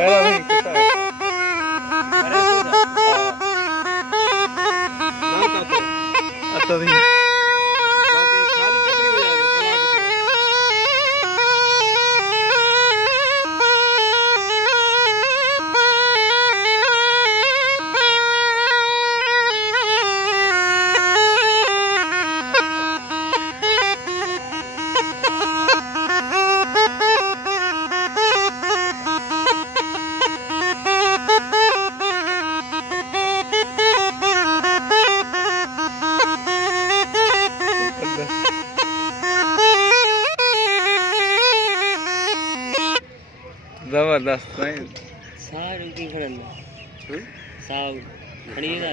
पहला नहीं कुत्ता है। अरे सो जा नाम का तो आता नहीं बाकी खाली चपड़ी बजा दे कला जबरदस्त नहीं सार की खड़न साव खड़ी है